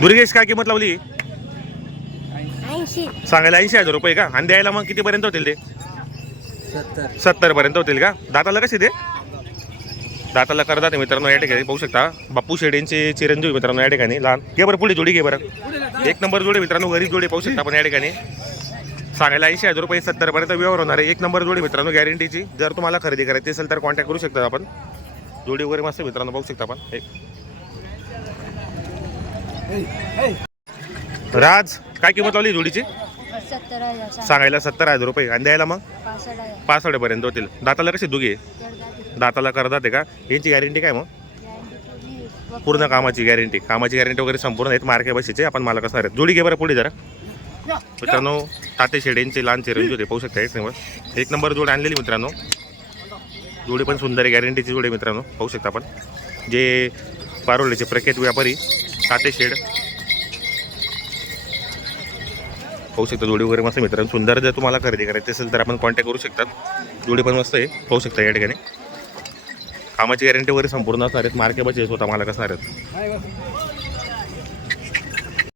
दुर्गेश काय किंमत लावली? सांगायला ऐंशी हजार रुपये का? आणि द्यायला मग कितीपर्यंत होतील ते? सत्तर. पर्यंत होतील का? दाताला कसे ते? दाताला करतात हे मित्रांनो या ठिकाणी पाहू शकता. बापू शेडेंचे चिरंजीव मित्रांनो या ठिकाणी. लहान. घे बरं पुढे जोडी घे बरं. एक नंबर जोडी मित्रांनो घरी जोडी पाहू शकता आपण या ठिकाणी. सांगायला ऐंशी हजार रुपये सत्तर पर्यंत व्यवहार होणार आहे. एक नंबर जोडी मित्रांनो गॅरंटीची जर तुम्हाला खरेदी करायची असेल तर कॉन्टॅक्ट करू शकता आपण. जोडी वगैरे मस्त मित्रांनो पाहू शकता आपण. एक राज काय किंमत लावली जोडीची? सत्तर हजार सांग. सांगायला सत्तर हजार रुपये. आणि द्यायला मग? पासष्ट हजार पाच पर्यंत होतील दाताला कसे दुगे. दाताला करतात आहे का? यांची गॅरंटी काय मग? पूर्ण. कामाची गॅरंटी कामाची गॅरंटी वगैरे संपूर्ण आहेत. मार्के बशीचे आपण मला कसं आहेत. जोडी घे बरं पुढे जरा. मित्रांनो ताते शेडेंचे लहान चिरंजी होते. पाहू शकता एक नंबर. एक नंबर जोडी आणलेली मित्रांनो. जोडी पण सुंदर आहे. गॅरंटीची जोडी मित्रांनो. पाहू शकता आपण. जे पारोलीचे प्रख्यात व्यापारी साते शेड. होऊ शकता जोडी वगैरे मस्त मित्रांनो. सुंदर जर तुम्हाला खरेदी करायची असेल तर आपण कॉन्टॅक्ट करू शकतात जोडी पण मस्त आहे. होऊ शकता या ठिकाणी. कामाची गॅरंटी वगैरे संपूर्ण असणार आहेत मार्केटमध्ये येत होता मला कसं आहेत